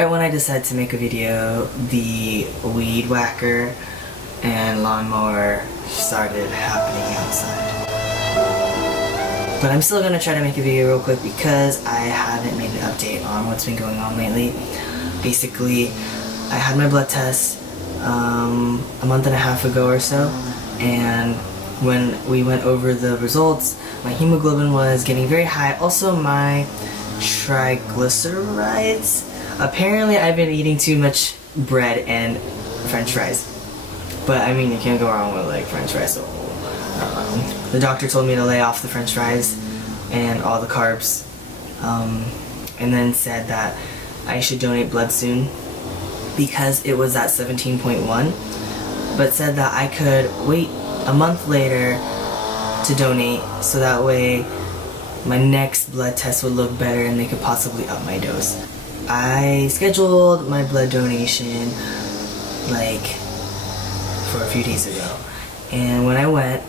Right when I decided to make a video, the weed whacker and lawnmower started happening outside. But I'm still gonna try to make a video real quick because I haven't made an update on what's been going on lately. Basically, I had my blood test a month and a half ago or so, and when we went over the results, my hemoglobin was getting very high. Also, my triglycerides. Apparently, I've been eating too much bread and French fries. But I mean, you can't go wrong with like French fries. So, the doctor told me to lay off the French fries and all the carbs, and then said that I should donate blood soon because it was at 17.1, but said that I could wait a month later to donate so that way my next blood test would look better and they could possibly up my dose. I scheduled my blood donation like for a few days ago, and when I went,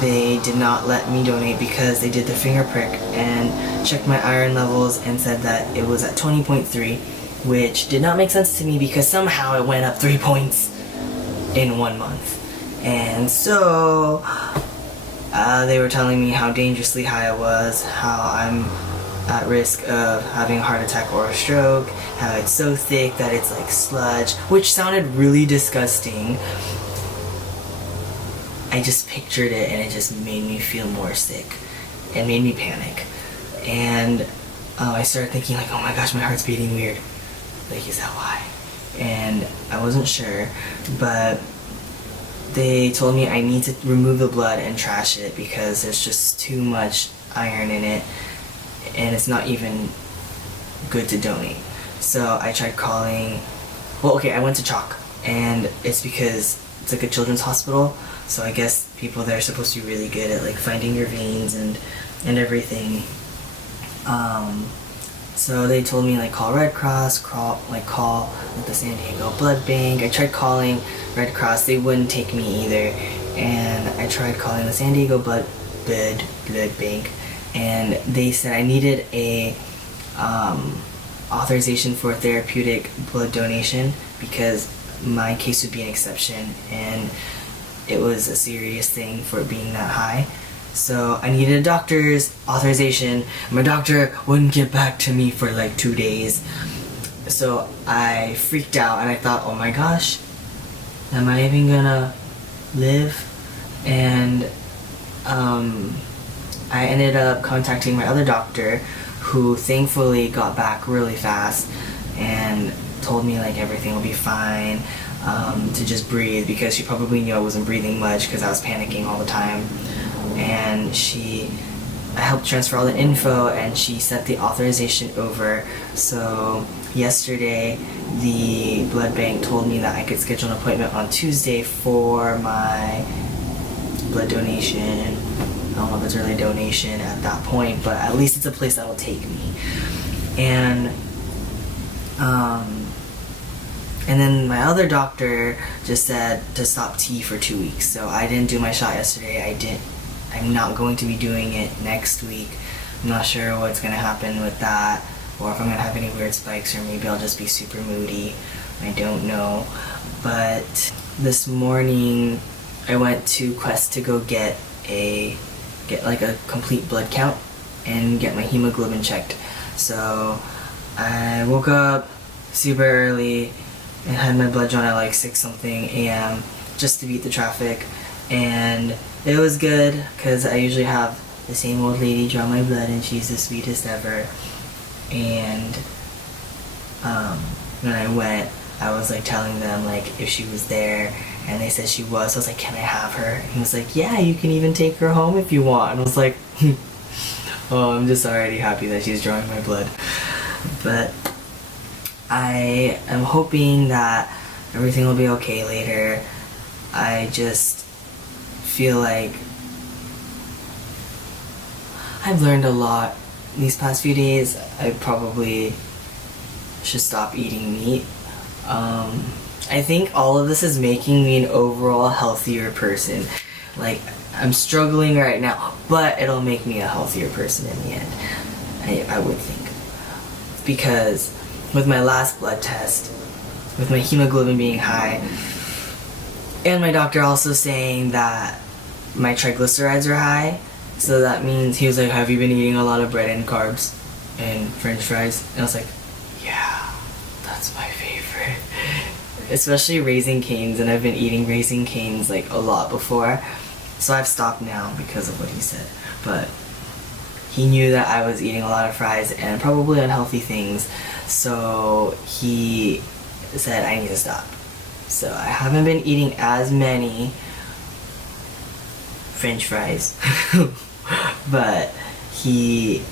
they did not let me donate because they did the finger prick and checked my iron levels and said that it was at 20.3, which did not make sense to me because somehow it went up 3 points in 1 month. And so they were telling me how dangerously high I was, how I'm at risk of having a heart attack or a stroke, how it's so thick that it's like sludge, which sounded really disgusting. I just pictured it and it just made me feel more sick and made me panic. And I started thinking like, oh my gosh, my heart's beating weird. Like, is that why? And I wasn't sure, but they told me I need to remove the blood and trash it because there's just too much iron in it and it's not even good to donate. So I tried calling, I went to Chalk, and it's because it's like a children's hospital, so I guess people there are supposed to be really good at like finding your veins and everything. So they told me like call Red Cross, call the San Diego Blood Bank. I tried calling Red Cross, they wouldn't take me either, and I tried calling the San Diego Blood Bank, and they said I needed a authorization for therapeutic blood donation because my case would be an exception and it was a serious thing for it being that high. So I needed a doctor's authorization. My doctor wouldn't get back to me for like 2 days. So I freaked out and I thought, oh my gosh, am I even gonna live? And I ended up contacting my other doctor, who thankfully got back really fast and told me like everything will be fine, to just breathe, because she probably knew I wasn't breathing much because I was panicking all the time. And I helped transfer all the info and she sent the authorization over. So yesterday the blood bank told me that I could schedule an appointment on Tuesday for my blood donation. I don't know if it's really a donation at that point, but at least it's a place that will take me. And then my other doctor just said to stop tea for 2 weeks. So I didn't do my shot yesterday. I'm not going to be doing it next week. I'm not sure what's going to happen with that, or if I'm going to have any weird spikes, or maybe I'll just be super moody. I don't know. But this morning I went to Quest to go get like a complete blood count and get my hemoglobin checked. So I woke up super early and had my blood drawn at like 6-something a.m. just to beat the traffic, and it was good because I usually have the same old lady draw my blood and she's the sweetest ever. And when I went, I was like telling them like if she was there, and they said she was. So I was like, can I have her? And he was like, yeah, you can even take her home if you want. And I was like, oh, I'm just already happy that she's drawing my blood. But I am hoping that everything will be okay later. I just feel like I've learned a lot these past few days. I probably should stop eating meat. I think all of this is making me an overall healthier person. Like, I'm struggling right now, but it'll make me a healthier person in the end. I would think. because with my last blood test, with my hemoglobin being high, and my doctor also saying that my triglycerides are high, so that means he was like, have you been eating a lot of bread and carbs and french fries? And I was like, yeah, that's my favorite. Especially Raising Cane's, and I've been eating Raising Cane's like a lot before, so I've stopped now because of what he said. But he knew that I was eating a lot of fries and probably unhealthy things, so he said I need to stop. So I haven't been eating as many french fries, but he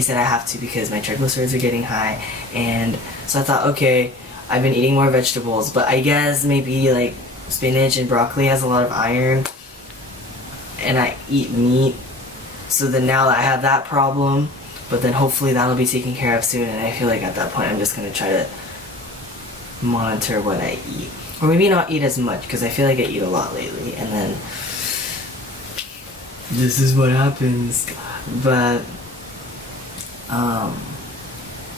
said I have to because my triglycerides are getting high. And so I thought, okay, I've been eating more vegetables, but I guess maybe like spinach and broccoli has a lot of iron, and I eat meat, so then now I have that problem, but then hopefully that'll be taken care of soon, and I feel like at that point I'm just gonna try to monitor what I eat, or maybe not eat as much, because I feel like I eat a lot lately, and then this is what happens. But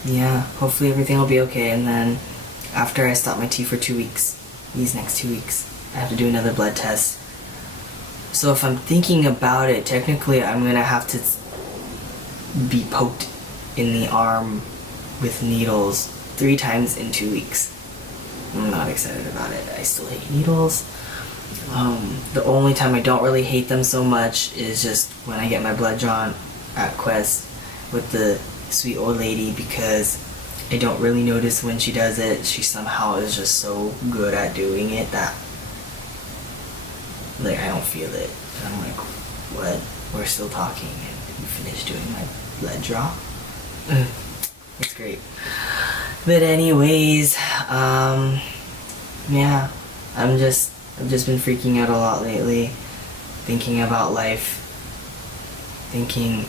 yeah, hopefully everything will be okay. And then after I stop my tea for 2 weeks, these next 2 weeks, I have to do another blood test. So if I'm thinking about it, technically I'm gonna have to be poked in the arm with needles 3 times in 2 weeks. I'm not excited about it. I still hate needles. The only time I don't really hate them so much is just when I get my blood drawn at Quest with the sweet old lady, because I don't really notice when she does it. She somehow is just so good at doing it that like I don't feel it. And I'm like, what? We're still talking and you finished doing my blood draw? It's great. But anyways, yeah, I've just been freaking out a lot lately, thinking about life, thinking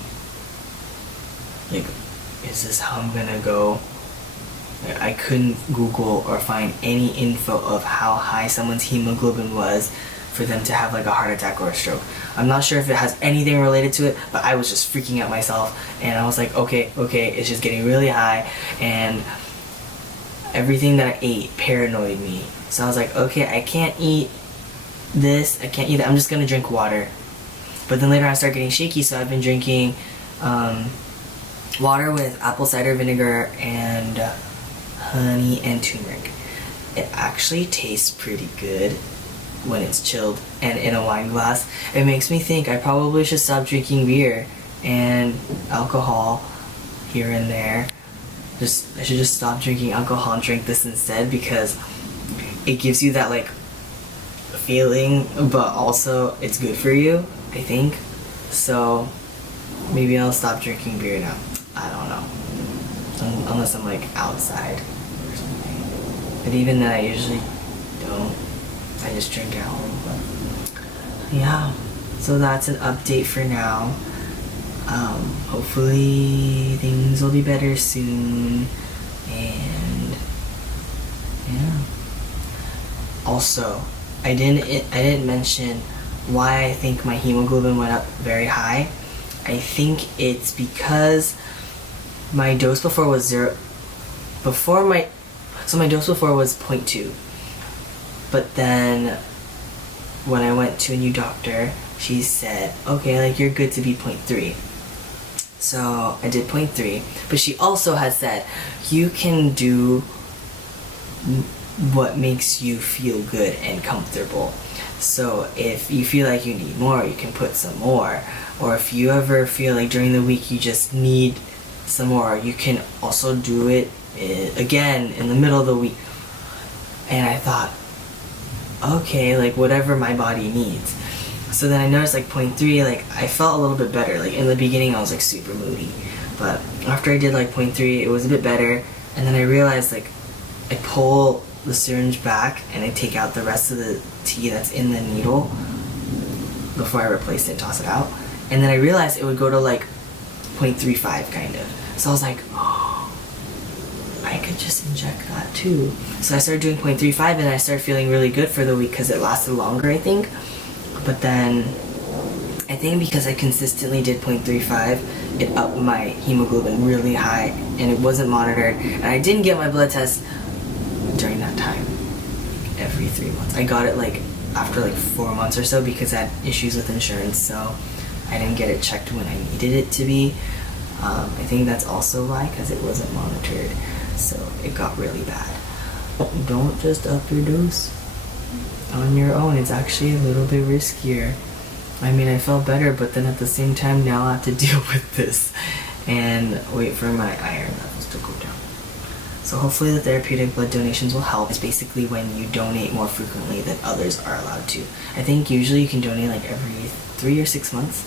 like, is this how I'm gonna go? Like, I couldn't Google or find any info of how high someone's hemoglobin was for them to have like a heart attack or a stroke. I'm not sure if it has anything related to it, but I was just freaking out myself, and I was like, okay, it's just getting really high, and everything that I ate paranoid me. So I was like, okay, I can't eat this, I can't eat that, I'm just gonna drink water. But then later I started getting shaky, so I've been drinking water with apple cider vinegar and honey and turmeric. It actually tastes pretty good when it's chilled and in a wine glass. It makes me think I probably should stop drinking beer and alcohol here and there. I should just stop drinking alcohol and drink this instead, because it gives you that like feeling, but also it's good for you, I think. So maybe I'll stop drinking beer now. I don't know. Unless I'm like outside or something. But even then I usually don't. I just drink at home. But yeah, so that's an update for now. Hopefully things will be better soon, and yeah. Also, I didn't mention why I think my hemoglobin went up very high. I think it's because my dose before was my dose before was 0.2. But then when I went to a new doctor, she said, okay, like you're good to be 0.3. So I did 0.3, but she also had said, you can do what makes you feel good and comfortable. So if you feel like you need more, you can put some more. Or if you ever feel like during the week you just need some more, you can also do it again in the middle of the week. And I thought, okay, like whatever my body needs. So then I noticed like 0.3, like I felt a little bit better. Like in the beginning I was like super moody, but after I did like 0.3 it was a bit better. And then I realized like I pull the syringe back and I take out the rest of the tea that's in the needle before I replace it and toss it out. And then I realized it would go to like 0.35 kind of. So I was like, oh, I could just inject that too. So I started doing 0.35 and I started feeling really good for the week because it lasted longer, I think. But then I think because I consistently did 0.35 it upped my hemoglobin really high, and it wasn't monitored. And I didn't get my blood test during that time. Every 3 months. I got it like after like 4 months or so because I had issues with insurance, so I didn't get it checked when I needed it to be. I think that's also why, because it wasn't monitored, so it got really bad. Don't just up your dose on your own. It's actually a little bit riskier. I mean, I felt better, but then at the same time now I have to deal with this and wait for my iron levels to go down. So hopefully the therapeutic blood donations will help. It's basically when you donate more frequently than others are allowed to. I think usually you can donate like every 3 or 6 months,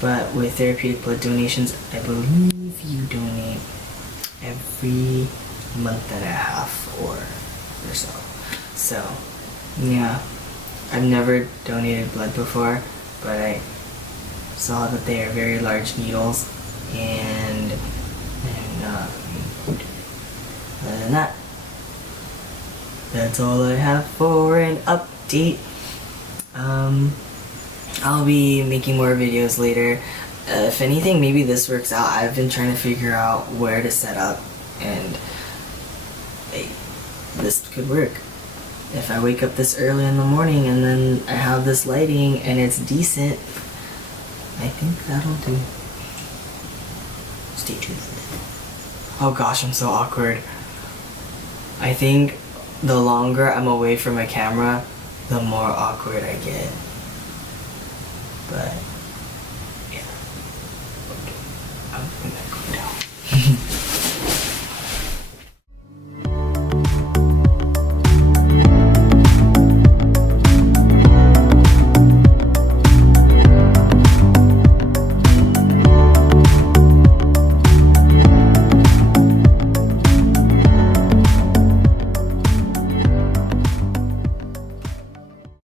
but with therapeutic blood donations, I believe you donate every month and a half or so. So yeah, I've never donated blood before, but I saw that they are very large needles, and other than that, that's all I have for an update. I'll be making more videos later. If anything, maybe this works out. I've been trying to figure out where to set up, and this could work. If I wake up this early in the morning and then I have this lighting and it's decent, I think that'll do. Stay tuned. Oh gosh, I'm so awkward. I think the longer I'm away from my camera, the more awkward I get. But